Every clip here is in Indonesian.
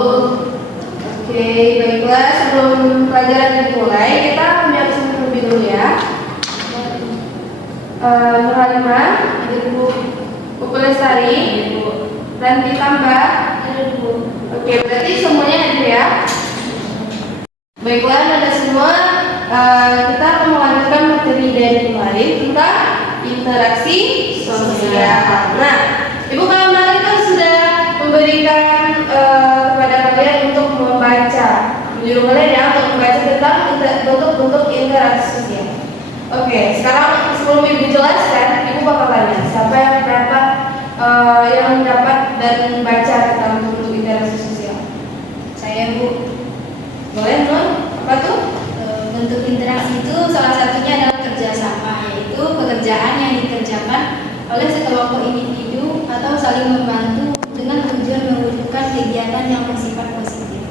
Oke, baiklah, sebelum pelajaran dimulai, kita menyiapkan terlebih dulu ya. Nurhalimah, Ibu. Buku Lestari, Ibu. Ranti Tambah, Ibu. Oke, berarti semuanya ada ya. Baiklah, ada semua. Kita akan melanjutkan materi dari kemarin tentang interaksi sosial. Nah, Ibu kemarin kan sudah memberikan kepada kalian untuk membaca, menyuruh kalian ya untuk membaca tentang bentuk-bentuk interaksi sosial. Oke, sekarang sebelum Ibu jelaskan, Ibu bakal tanya siapa yang dapat dan membaca tentang bentuk interaksi sosial. Saya, Bu. Boleh, Nun? Apa tuh? Bentuk interaksi itu salah satunya adalah kerjasama, yaitu pekerjaan yang dikerjakan oleh sekelompok individu atau saling membantu dengan tujuan mewujudkan kegiatan yang bersifat positif.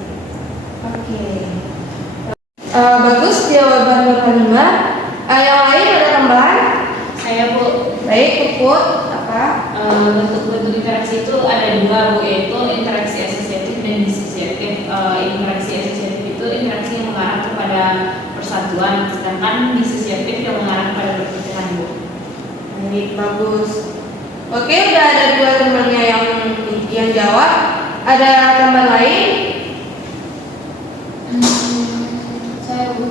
Oke. Bagus jawaban Nurhalimah. Yang lain ada tambahan? Saya, Bu. Baik, Puput. Apa? Bentuk-bentuk interaksi itu ada dua, Bu, yaitu interaksi asosiatif dan disosiatif. Interaksi asosiatif itu interaksi yang mengarah kepada persatuan, sedangkan disosiatif yang mengarah kepada perpecahan, Bu. Baik, bagus. Oke, udah ada dua temannya yang jawab. Ada tambahan lain? Saya, Bu.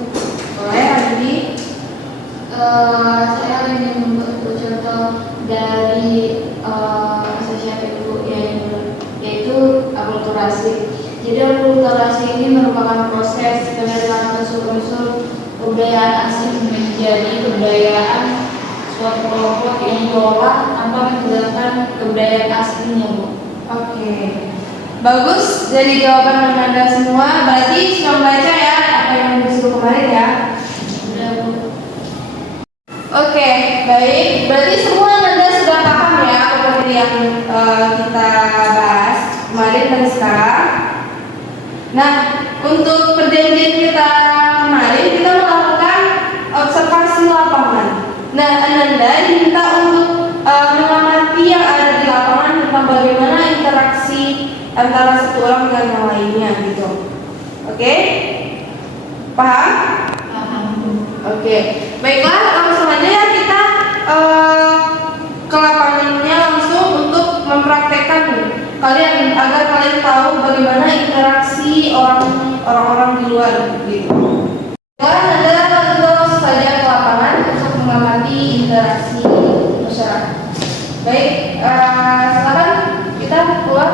Boleh, Andi. Saya ingin membuat contoh dari asosiatif, Bu, yaitu akulturasi. Jadi akulturasi ini merupakan proses penerimaan unsur-unsur kebudayaan asing menjadi kebudayaan suatu kelompok yang diolah tanpa menghilangkan kebudayaan aslinya, Bu. Oke. Bagus, jadi jawaban Anda semua. Berarti sudah membaca ya apa yang disuruh kemarin ya. Sudah, Bu. Oke, baik. Berarti semua Anda sudah paham ya apa materi yang kita bahas kemarin dan sekarang. Nah, untuk perjanjian kita kemarin kita melakukan observasi lapangan. Nah, Ananda diminta untuk mengamati yang ada di lapangan tentang bagaimana interaksi antara satu orang dengan yang lainnya gitu. Oke? Paham? Paham. Oke, baiklah, langsung aja ya kita ke lapangannya langsung untuk mempraktekkan kalian agar kalian tahu bagaimana interaksi orang-orang di luar gitu. Sekarang Anda langsung saja ke lapangan untuk mengamati interaksi masyarakat. Baik, silakan kita keluar.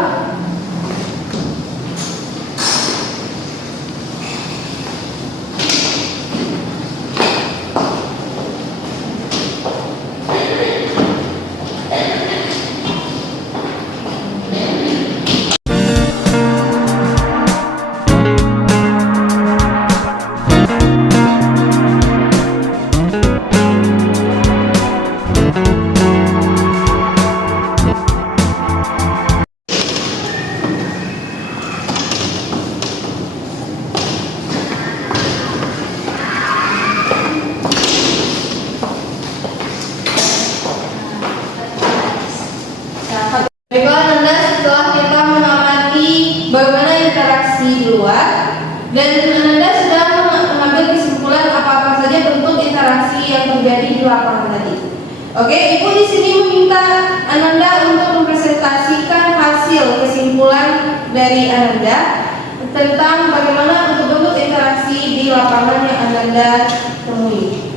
Baiklah Nanda, setelah kita mengamati bagaimana interaksi di luar dan Nanda sudah mengambil kesimpulan apa-apa saja bentuk interaksi yang terjadi di lapangan tadi. Oke, Ibu di sini meminta Ananda untuk mempresentasikan hasil kesimpulan dari Ananda tentang bagaimana bentuk-bentuk interaksi di lapangan yang Ananda temui.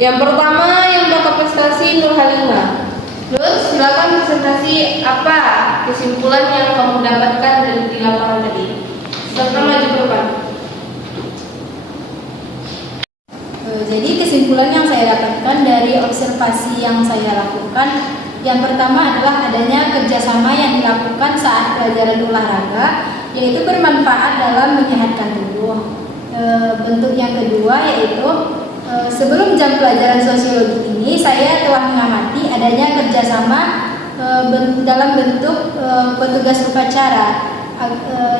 Yang pertama yang bakal prestasi Nurhalimah. Nur, silakan presentasi apa kesimpulan yang kamu dapatkan dari di lapangan tadi. Silakan maju ke depan. Jadi kesimpulan yang saya dapatkan dari observasi yang saya lakukan, yang pertama adalah adanya kerjasama yang dilakukan saat pelajaran olahraga, yaitu bermanfaat dalam menyehatkan tubuh. Bentuk yang kedua yaitu sebelum jam pelajaran sosiologi ini saya telah mengamati adanya kerjasama dalam bentuk petugas upacara,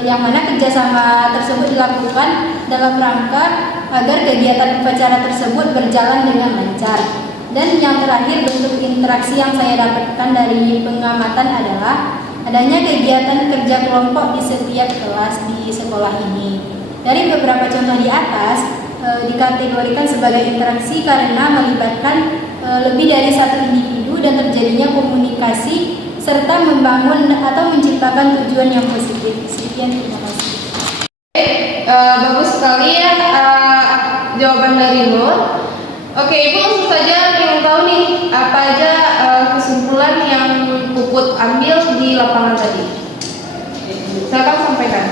yang mana kerjasama tersebut dilakukan dalam rangka agar kegiatan upacara tersebut berjalan dengan lancar. Dan yang terakhir bentuk interaksi yang saya dapatkan dari pengamatan adalah adanya kegiatan kerja kelompok di setiap kelas di sekolah ini. Dari beberapa contoh di atas, dikategorikan sebagai interaksi karena melibatkan lebih dari satu individu dan terjadinya komunikasi serta membangun atau menciptakan tujuan yang positif. Sekian, terima kasih. Bagus sekali ya jawaban dari Nur. Oke, Ibu langsung saja ingin tahu nih apa aja kesimpulan yang Puput ambil di lapangan tadi. Silakan sampaikan.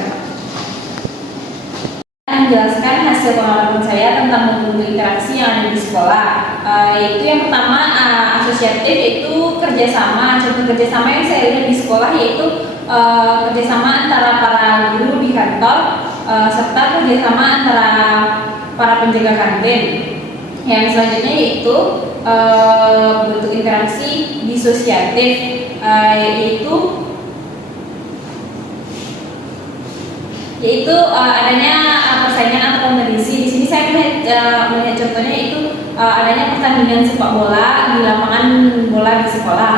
Menjelaskan hasil pengalaman saya tentang membentuk interaksi yang ada di sekolah. Yaitu yang pertama asosiatif, itu kerjasama. Contoh kerjasama yang saya lihat di sekolah yaitu kerjasama antara para guru di kantor serta kerjasama antara para penjaga kantin. Yang selanjutnya yaitu bentuk interaksi disosiatif, yaitu adanya persaingan atau kompetisi. Di sini saya melihat contohnya itu adanya pertandingan sepak bola di lapangan bola di sekolah.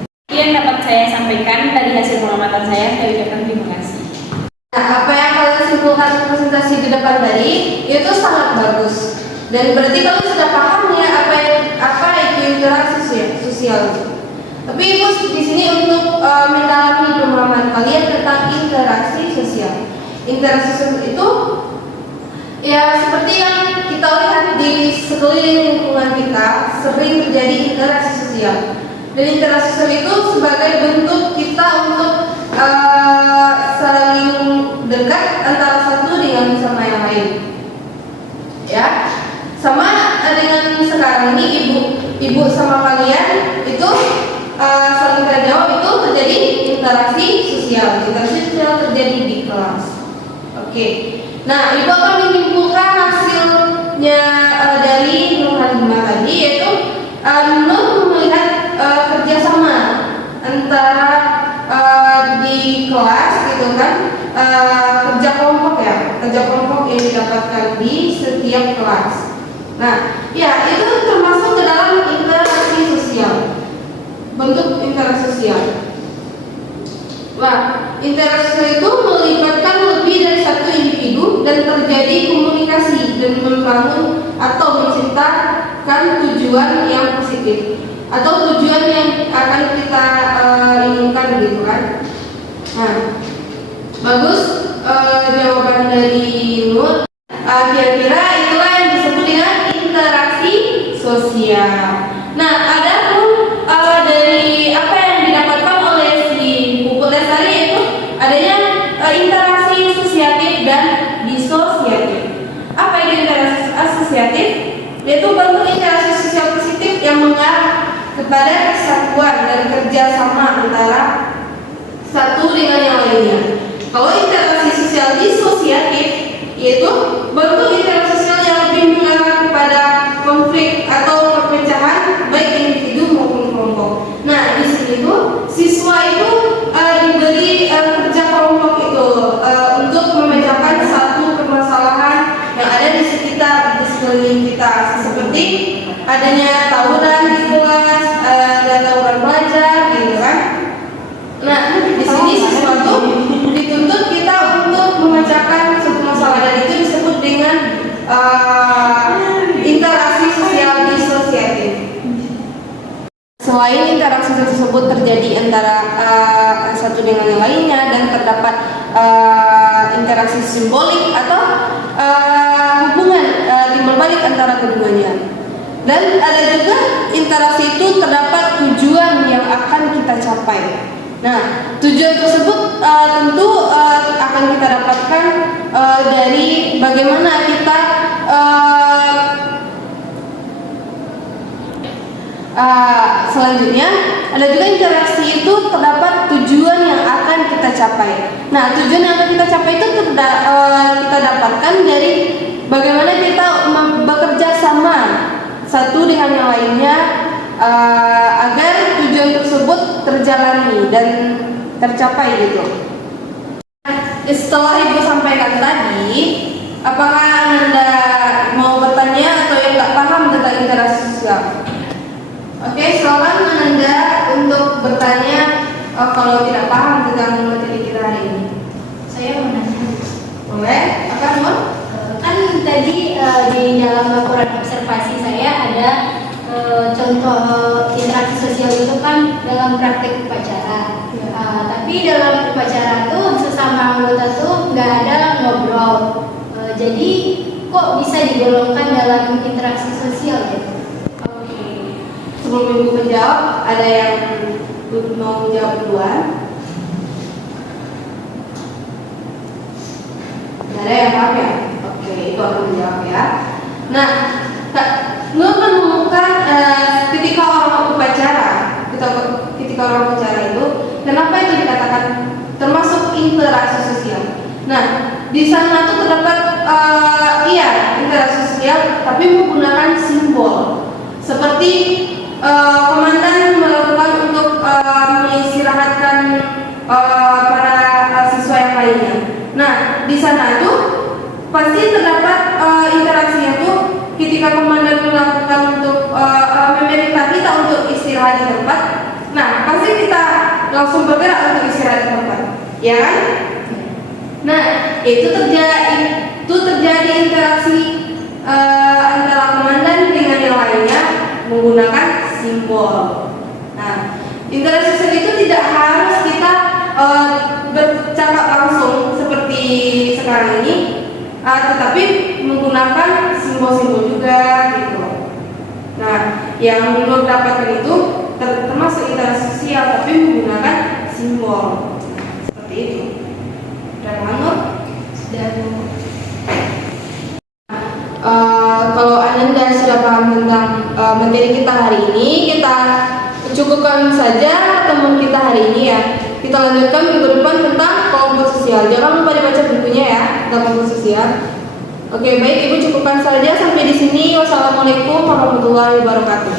Itu yang dapat saya sampaikan dari hasil pengamatan saya. Saya ucapkan terima kasih. Nah, apa yang kalian simpulkan presentasi di depan tadi itu sangat bagus. Dan berarti kalian sudah paham ya apa itu interaksi sosial. Tapi Ibu di sini untuk mendalami pemahaman kalian tentang interaksi sosial. Interaksi sosial itu ya seperti yang kita lihat di sekeliling lingkungan kita, sering terjadi interaksi sosial. Dan interaksi sosial itu sebagai bentuk kita untuk saling dekat antara satu dengan sama yang lain. Ya, sama dengan sekarang ini ibu sama kalian itu saling terjawab itu terjadi interaksi sosial. Interaksi sosial terjadi di kelas. Oke. Nah, Ibu akan menyimpulkan hasilnya dari Nur Halimah tadi, yaitu Nur melihat kerjasama antara di kelas gitu kan, kerja kelompok yang didapatkan di setiap kelas. Nah, ya itu termasuk ke dalam interaksi sosial, bentuk interaksi sosial. Nah, interaksi itu melibatkan lebih dari satu individu dan terjadi komunikasi dan membangun atau menciptakan tujuan yang positif atau tujuan yang akan kita inginkan gitu kan. Nah, bagus jawaban dari Nur. Kira-kira itulah yang disebut dengan interaksi sosial. Nah, ada pun dari apa yang didapatkan oleh si Puput tadi itu adanya interaksi asosiatif dan disosiatif. Apa itu interaksi asosiatif? Yaitu bentuk interaksi sosial positif yang mengarah kepada kesatuan dan kerjasama antara satu dengan yang lainnya. Kalau interaksi sosial disosiatif, yaitu bentuk interaksi sosial yang lebih mengarah kepada konflik atau perpecahan baik individu maupun kelompok. Nah, di sini tuh siswa itu diberi kerja kelompok itu untuk memecahkan satu permasalahan yang ada di sekitar, di sekeliling kita, seperti adanya tawuran di kelas, ada tawuran pelajar, gitu kan? Nah, di sini siswa tuh dituntut kita untuk memecahkan satu masalah, dan itu disebut dengan interaksi sosial disosiatif. Selain interaksi tersebut terjadi antara satu dengan yang lainnya dan terdapat interaksi simbolik atau hubungan timbal balik antara keduanya. Dan ada juga interaksi itu terdapat tujuan yang akan kita capai. Nah, tujuan tersebut tentu akan kita dapatkan dari bagaimana kita selanjutnya ada juga interaksi itu terdapat tujuan yang akan kita capai. Nah, tujuan yang akan kita capai itu kita dapatkan dari bagaimana kita bekerja sama satu dengan yang lainnya agar tujuan tersebut terjalani dan tercapai gitu. Setelah Ibu sampaikan tadi, apakah Anda mau bertanya atau yang nggak paham tentang interaksi sosial? Oke, silakan Anda untuk bertanya kalau tidak paham tentang materi kita hari ini? Saya mau nanya. Boleh? Apa Nur? Kan tadi di dalam laporan observasi saya ada contoh interaksi sosial itu kan dalam praktek upacara. Tapi dalam upacara tuh sesama anggota tuh nggak ada ngobrol. Jadi kok bisa digolongkan dalam interaksi sosial gitu? Oke. Sebelum Ibu menjawab, ada yang mau jawab duluan? Nggak ada yang paham ya? Oke, itu akan menjawab ya. Nah, Nur menemukan ketika orang upacara, ketika orang upacara itu, kenapa itu dikatakan termasuk interaksi sosial? Nah, di sana tuh terdapat interaksi sosial, tapi menggunakan simbol seperti komandan melakukan untuk mengistirahatkan para siswa yang lainnya. Nah, di sana tuh pasti terdapat interaksinya tuh ketika komandan melakukan untuk meminta kita untuk istirahat di tempat. Nah, pasti kita langsung bergerak untuk istirahat di tempat, ya kan? Nah, itu terjadi interaksi antara komandan dengan yang lainnya menggunakan simbol. Nah, interaksi sosial itu tidak harus kita bercakap langsung seperti sekarang ini, tetapi menggunakan simbol-simbol juga gitu. Nah, yang Nur dapatkan itu termasuk interaksi sosial tapi menggunakan simbol seperti itu. Dan Nur? Kalau Ananda sudah paham tentang materi kita hari ini, kita cukupkan saja pertemuan kita hari ini ya. Kita lanjutkan minggu depan tentang kelompok sosial. Jangan lupa dibaca bukunya ya tentang kelompok sosial. Oke, baik Ibu cukupkan saja sampai di sini. Wassalamualaikum warahmatullahi wabarakatuh.